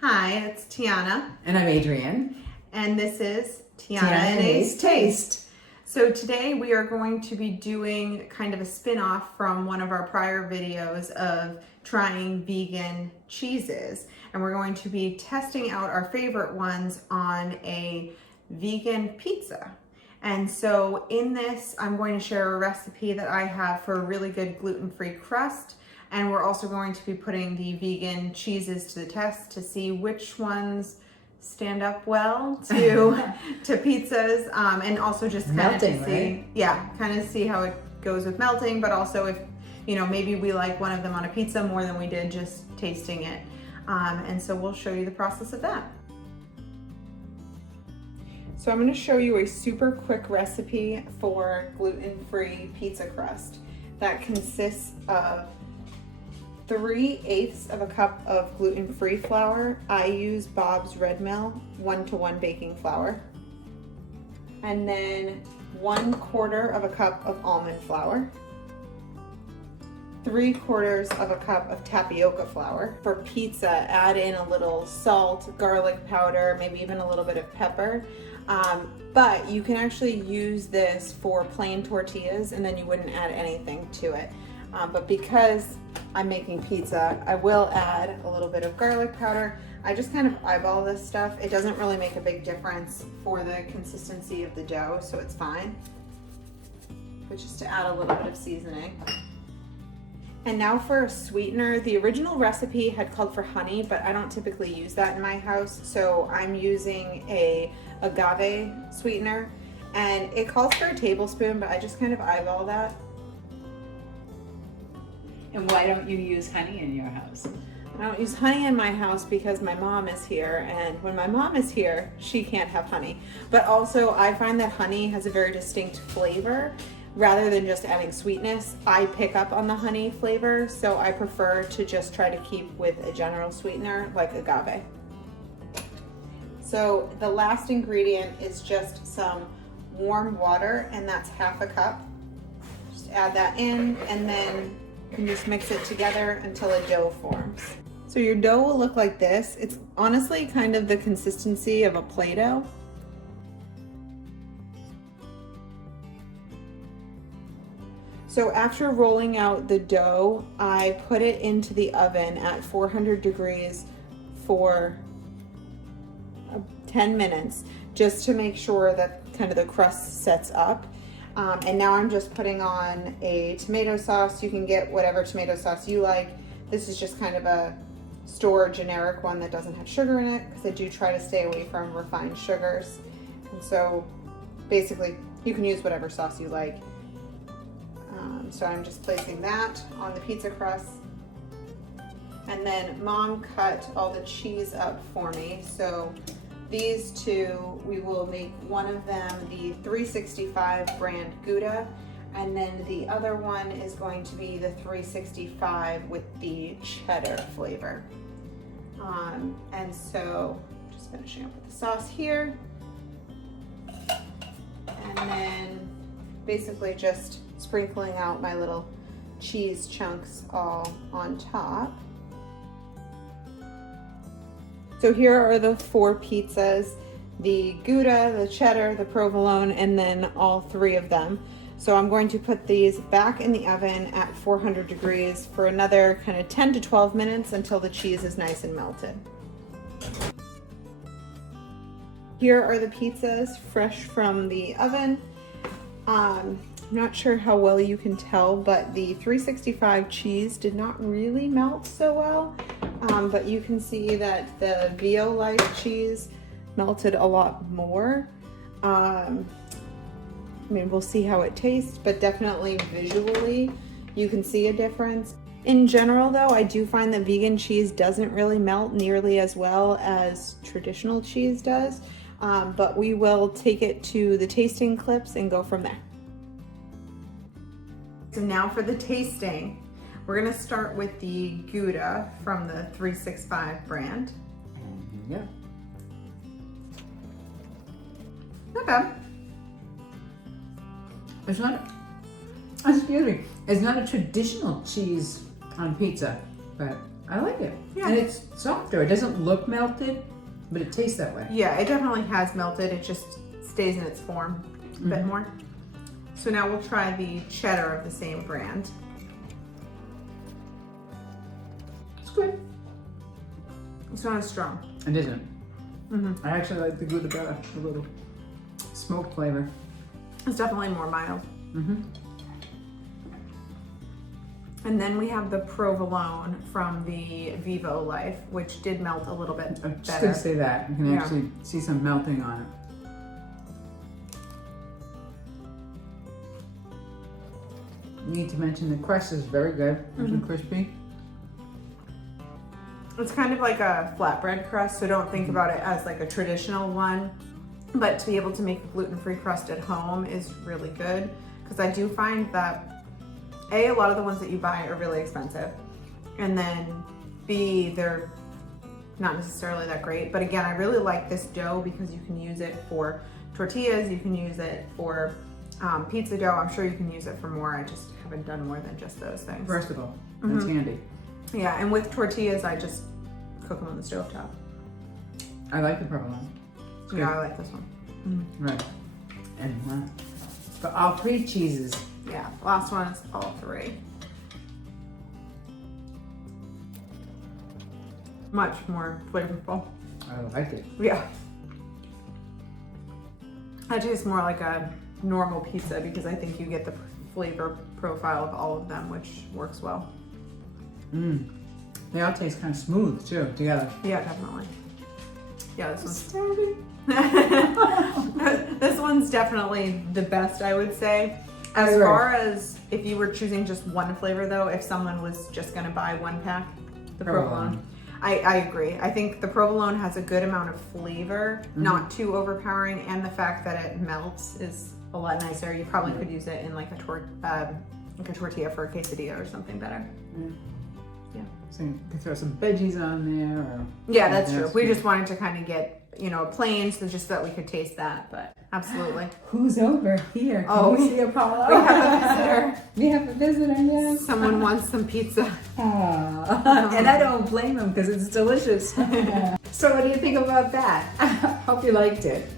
Hi, it's Tiana. And I'm Adrienne. And this is Tiana and A's Taste. So today we are going to be doing kind of a spin-off from one of our prior videos of trying vegan cheeses. And we're going to be testing out our favorite ones on a vegan pizza. And so in this, I'm going to share a recipe that I have for a really good gluten-free crust. And we're also going to be putting the vegan cheeses to the test to see which ones stand up well to pizzas, and also just kind of to see, right? kind of see how it goes with melting, but also if, maybe we like one of them on a pizza more than we did just tasting it. And so we'll show you the process of that. So I'm going to show you a super quick recipe for gluten-free pizza crust that consists of 3/8 of a cup of gluten-free flour. I use Bob's Red Mill 1-to-1 baking flour. And then 1/4 of a cup of almond flour. 3/4 of a cup of tapioca flour. For pizza, add in a little salt, garlic powder, maybe even a little bit of pepper. But you can actually use this for plain tortillas and then you wouldn't add anything to it. But because I'm making pizza, I will add a little bit of garlic powder. I just kind of eyeball this stuff. It doesn't really make a big difference for the consistency of the dough, so it's fine. But just to add a little bit of seasoning. And now for a sweetener. The original recipe had called for honey, but I don't typically use that in my house, so I'm using a agave sweetener. And it calls for a tablespoon, but I just kind of eyeball that. And why don't you use honey in your house? I don't use honey in my house because my mom is here, and when my mom is here, she can't have honey. But also, I find that honey has a very distinct flavor. Rather than just adding sweetness, I pick up on the honey flavor, so I prefer to just try to keep with a general sweetener like agave. So the last ingredient is just some warm water, and that's 1/2 cup. Just add that in, and then you can just mix it together until a dough forms. So your dough will look like this. It's honestly kind of the consistency of a Play-doh. So after rolling out the dough, I put it into the oven at 400 degrees for 10 minutes, just to make sure that kind of the crust sets up. And now I'm just putting on a tomato sauce. You can get whatever tomato sauce you like. This is just kind of a store generic one that doesn't have sugar in it, because I do try to stay away from refined sugars. And so basically you can use whatever sauce you like. So I'm just placing that on the pizza crust. And then Mom cut all the cheese up for me. So these two, we will make one of them the 365 brand Gouda, and then the other one is going to be the 365 with the cheddar flavor. And so just finishing up with the sauce here. And then basically just sprinkling out my little cheese chunks all on top. So here are the 4 pizzas, the Gouda, the cheddar, the provolone, and then all 3 of them. So I'm going to put these back in the oven at 400 degrees for another kind of 10 to 12 minutes until the cheese is nice and melted. Here are the pizzas fresh from the oven. I'm not sure how well you can tell, but the 365 cheese did not really melt so well. But you can see that the Violife cheese melted a lot more. I mean, we'll see how it tastes, but definitely visually you can see a difference. In general though, I do find that vegan cheese doesn't really melt nearly as well as traditional cheese does. But we will take it to the tasting clips and go from there. So now for the tasting, we're gonna start with the Gouda from the 365 brand. Yeah. Okay. It's not, excuse me, it's not a traditional cheese on pizza, but I like it. Yeah. And it's softer. It doesn't look melted, but it tastes that way. Yeah, it definitely has melted. It just stays in its form a bit more. So now we'll try the cheddar of the same brand. It's good. It's not as strong. It isn't. I actually like the Gouda better. A little smoke flavor. It's definitely more mild. And then we have the provolone from the Vivo Life, which did melt a little bit I'm just better. gonna say that. You can actually see some melting on it. Need to mention the crust is very good. Nice and crispy. It's kind of like a flatbread crust, so don't think about it as like a traditional one. But to be able to make a gluten-free crust at home is really good, because I do find that A, a lot of the ones that you buy are really expensive, and then B, they're not necessarily that great. But again, I really like this dough because you can use it for tortillas, you can use it for pizza dough. I'm sure you can use it for more. I just haven't done more than just those things. Versatile. That's handy. Yeah, and with tortillas, I just cook them on the stove top. I like the provolone. Yeah, I like this one. Right. And for all 3 cheeses. Yeah, last one is all 3. Much more flavorful. I like it. Yeah. That tastes more like a normal pizza because I think you get the flavor profile of all of them, which works well. They all taste kind of smooth too, together. Yeah, definitely. Yeah, this one's Starving. this one's definitely the best, I would say. As far as if you were choosing just one flavor though, if someone was just gonna buy 1 pack, the provolone. I agree. I think the provolone has a good amount of flavor, not too overpowering, and the fact that it melts is a lot nicer. You probably could use it in like a tortilla for a quesadilla or something better. Yeah. So you can throw some veggies on there. Or yeah, that's true. We just wanted to kind of get, you know, plain, so just so that we could taste that, but absolutely. Who's over here? Oh, Can you see Apollo? We have a visitor. We have a visitor, yes. Someone wants some pizza. And I don't blame them because it's delicious. So what do you think about that? Hope you liked it.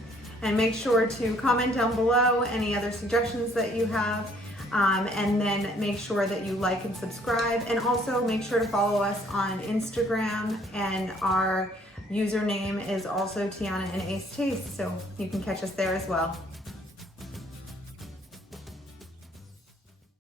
And make sure to comment down below any other suggestions that you have. And then make sure that you like and subscribe. And also make sure to follow us on Instagram. And our username is also Tiana and Ace Taste. So you can catch us there as well.